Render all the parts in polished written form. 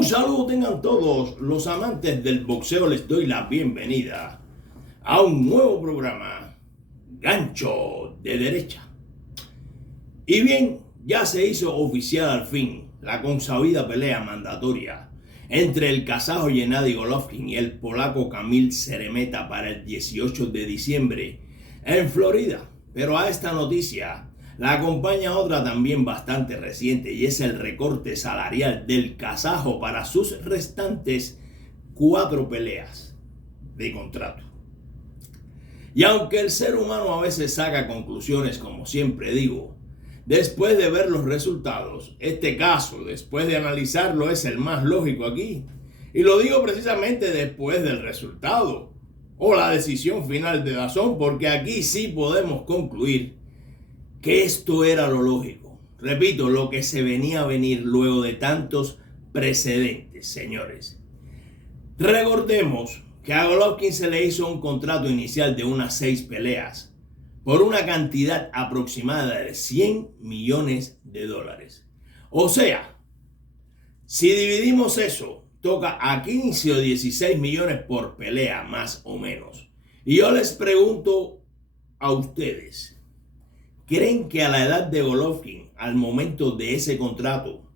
Un saludo tengan todos los amantes del boxeo, les doy la bienvenida a un nuevo programa, Gancho de Derecha. Y bien, ya se hizo oficial al fin la consabida pelea mandatoria entre el kazajo Gennady Golovkin y el polaco Kamil Szeremeta para el 18 de diciembre en Florida. Pero a esta noticia la acompaña otra también bastante reciente, y es el recorte salarial del kazajo para sus restantes 4 peleas de contrato. Y aunque el ser humano a veces saca conclusiones, como siempre digo, después de ver los resultados, este caso, después de analizarlo, es el más lógico aquí. Y lo digo precisamente después del resultado o la decisión final de DAZN, porque aquí sí podemos concluir que esto era lo lógico. Repito, lo que se venía a venir luego de tantos precedentes, señores. Recordemos que a Golovkin se le hizo un contrato inicial de unas 6 peleas por una cantidad aproximada de $100 millones. O sea, si dividimos eso, toca a 15 o 16 millones por pelea, más o menos. Y yo les pregunto a ustedes, ¿creen que a la edad de Golovkin, al momento de ese contrato,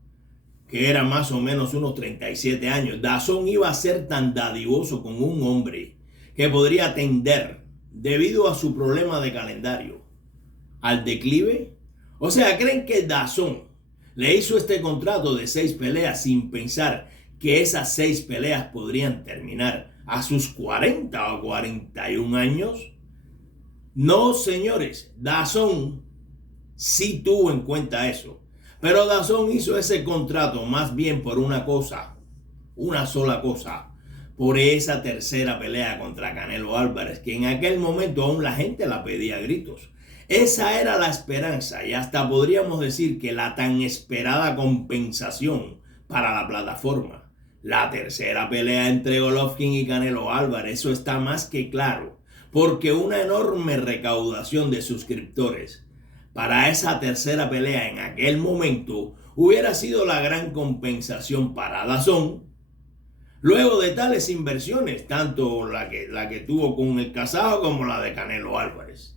que era más o menos unos 37 años, DAZN iba a ser tan dadivoso con un hombre que podría tender, debido a su problema de calendario, al declive? O sea, ¿creen que DAZN le hizo este contrato de 6 peleas sin pensar que esas 6 peleas podrían terminar a sus 40 o 41 años? No, señores, DAZN sí tuvo en cuenta eso. Pero DAZN hizo ese contrato más bien por una cosa, una sola cosa, por esa tercera pelea contra Canelo Álvarez, que en aquel momento aún la gente la pedía a gritos. Esa era la esperanza, y hasta podríamos decir que la tan esperada compensación para la plataforma. La tercera pelea entre Golovkin y Canelo Álvarez, eso está más que claro, porque una enorme recaudación de suscriptores para esa tercera pelea en aquel momento hubiera sido la gran compensación para DAZN. Luego de tales inversiones, tanto la que tuvo con el kazajo como la de Canelo Álvarez.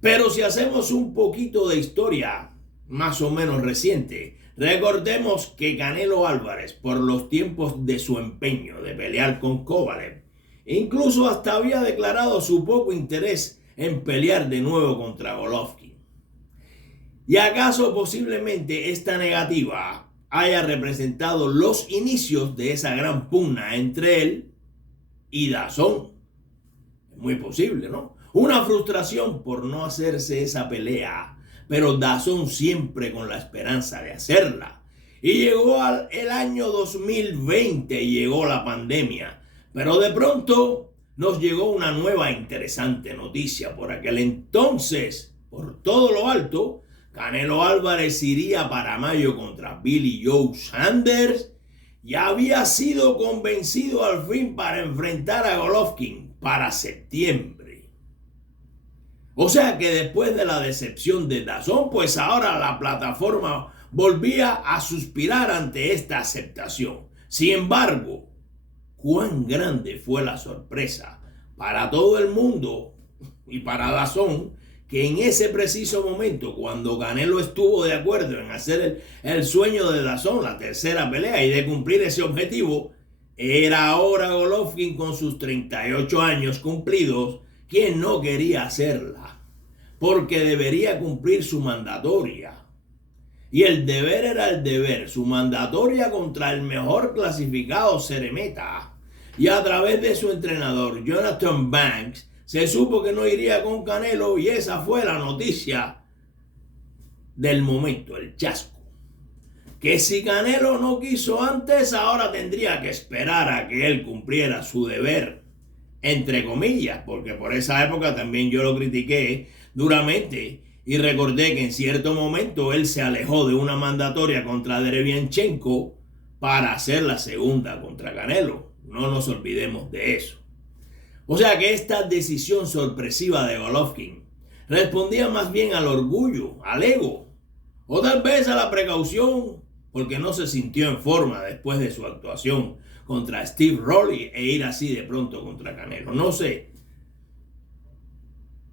Pero si hacemos un poquito de historia más o menos reciente, recordemos que Canelo Álvarez, por los tiempos de su empeño de pelear con Kovalev, incluso hasta había declarado su poco interés en pelear de nuevo contra Golovkin. ¿Y acaso posiblemente esta negativa haya representado los inicios de esa gran pugna entre él y DAZN? Es muy posible, ¿no? Una frustración por no hacerse esa pelea, pero DAZN siempre con la esperanza de hacerla. Y llegó el año 2020 y llegó la pandemia, pero de pronto nos llegó una nueva interesante noticia. Por aquel entonces, por todo lo alto, Canelo Álvarez iría para mayo contra Billy Joe Saunders y había sido convencido al fin para enfrentar a Golovkin para septiembre. O sea que después de la decepción de DAZN, pues ahora la plataforma volvía a suspirar ante esta aceptación. Sin embargo, cuán grande fue la sorpresa para todo el mundo y para DAZN, que en ese preciso momento, cuando Canelo estuvo de acuerdo en hacer el sueño de DAZN, la tercera pelea, y de cumplir ese objetivo, era ahora Golovkin con sus 38 años cumplidos quien no quería hacerla, porque debería cumplir su mandatoria. Y el deber era el deber, su mandatoria contra el mejor clasificado Szeremeta. Y a través de su entrenador, Jonathan Banks, se supo que no iría con Canelo, y esa fue la noticia del momento, el chasco. Que si Canelo no quiso antes, ahora tendría que esperar a que él cumpliera su deber, entre comillas, porque por esa época también yo lo critiqué duramente. Y recordé que en cierto momento él se alejó de una mandatoria contra Derevyanchenko para hacer la segunda contra Canelo. No nos olvidemos de eso. O sea que esta decisión sorpresiva de Golovkin respondía más bien al orgullo, al ego, o tal vez a la precaución porque no se sintió en forma después de su actuación contra Steve Rolly e ir así de pronto contra Canelo. No sé,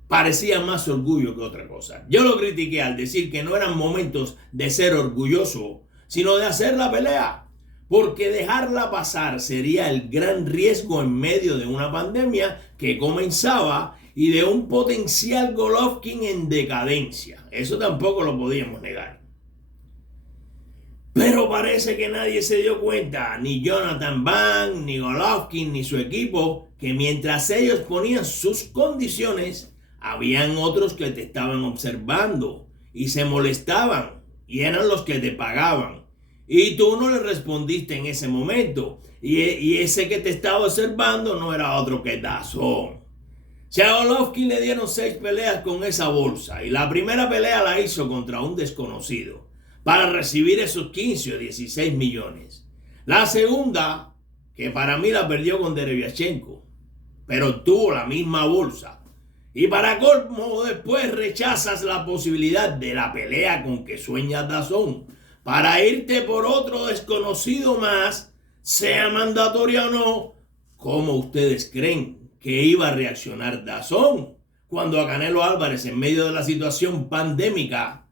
parecía más orgullo que otra cosa. Yo lo critiqué al decir que no eran momentos de ser orgulloso, sino de hacer la pelea, porque dejarla pasar sería el gran riesgo en medio de una pandemia que comenzaba y de un potencial Golovkin en decadencia. Eso tampoco lo podíamos negar. Pero parece que nadie se dio cuenta, ni Jonathan Bang, ni Golovkin, ni su equipo, que mientras ellos ponían sus condiciones, habían otros que te estaban observando y se molestaban y eran los que te pagaban. Y tú no le respondiste en ese momento. Y ese que te estaba observando no era otro que DAZN. Si a Golovkin le dieron 6 peleas con esa bolsa y la primera pelea la hizo contra un desconocido para recibir esos 15 o 16 millones. La segunda, que para mí la perdió con Derevyanchenko, pero tuvo la misma bolsa. Y para colmo, después rechazas la posibilidad de la pelea con que sueña DAZN para irte por otro desconocido más, sea mandatoria o no. ¿Cómo ustedes creen que iba a reaccionar DAZN cuando a Canelo Álvarez, en medio de la situación pandémica,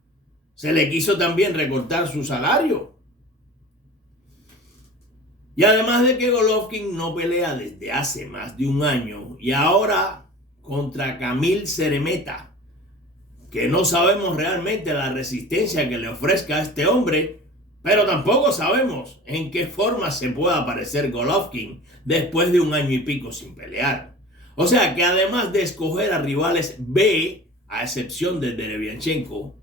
se le quiso también recortar su salario? Y además de que Golovkin no pelea desde hace más de un año y ahora contra Kamil Szeremeta, que no sabemos realmente la resistencia que le ofrezca a este hombre, pero tampoco sabemos en qué forma se pueda aparecer Golovkin después de un año y pico sin pelear. O sea que además de escoger a rivales B, a excepción de Derevyanchenko,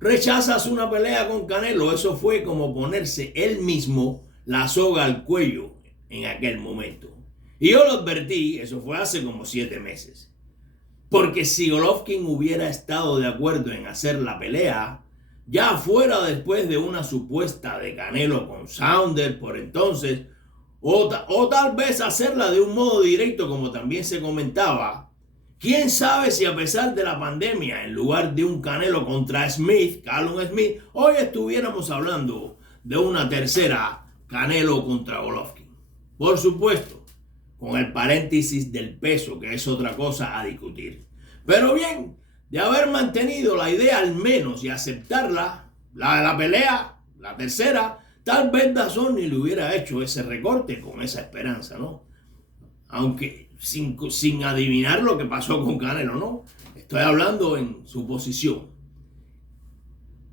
rechazas una pelea con Canelo. Eso fue como ponerse él mismo la soga al cuello en aquel momento. Y yo lo advertí, eso fue hace como 7 meses. Porque si Golovkin hubiera estado de acuerdo en hacer la pelea, ya fuera después de una supuesta de Canelo con Saunders por entonces, o tal vez hacerla de un modo directo como también se comentaba, quién sabe si a pesar de la pandemia, en lugar de un Canelo contra Smith, Callum Smith, hoy estuviéramos hablando de una tercera Canelo contra Golovkin. Por supuesto, con el paréntesis del peso, que es otra cosa a discutir. Pero bien, de haber mantenido la idea al menos y aceptarla, la pelea, la tercera, tal vez DAZN ni le hubiera hecho ese recorte con esa esperanza, ¿no? Aunque sin adivinar lo que pasó con Canelo, ¿no? Estoy hablando en su posición.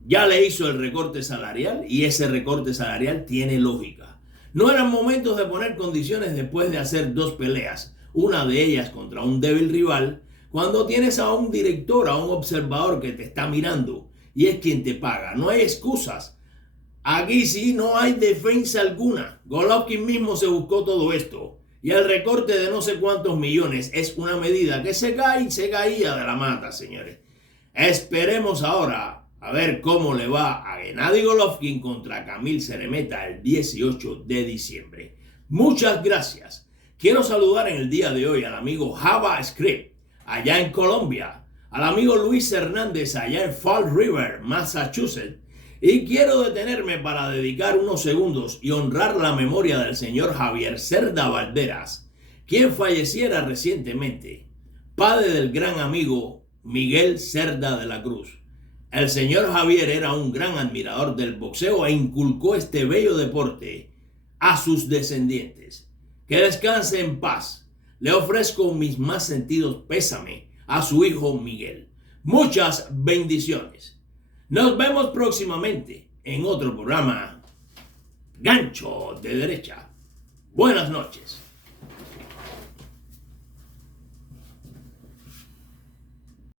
Ya le hizo el recorte salarial y ese recorte salarial tiene lógica. No eran momentos de poner condiciones después de hacer 2 peleas, una de ellas contra un débil rival, cuando tienes a un director, a un observador que te está mirando y es quien te paga. No hay excusas. Aquí sí no hay defensa alguna. Golovkin mismo se buscó todo esto. Y el recorte de no sé cuántos millones es una medida que se caía de la mata, señores. Esperemos ahora a ver cómo le va a Gennady Golovkin contra Kamil Szeremeta el 18 de diciembre. Muchas gracias. Quiero saludar en el día de hoy al amigo JavaScript, allá en Colombia, al amigo Luis Hernández, allá en Fall River, Massachusetts, y quiero detenerme para dedicar unos segundos y honrar la memoria del señor Javier Cerda Valderas, quien falleciera recientemente, padre del gran amigo Miguel Cerda de la Cruz. El señor Javier era un gran admirador del boxeo e inculcó este bello deporte a sus descendientes. Que descanse en paz. Le ofrezco mis más sentidos pésame a su hijo Miguel. Muchas bendiciones. Nos vemos próximamente en otro programa Gancho de Derecha. Buenas noches.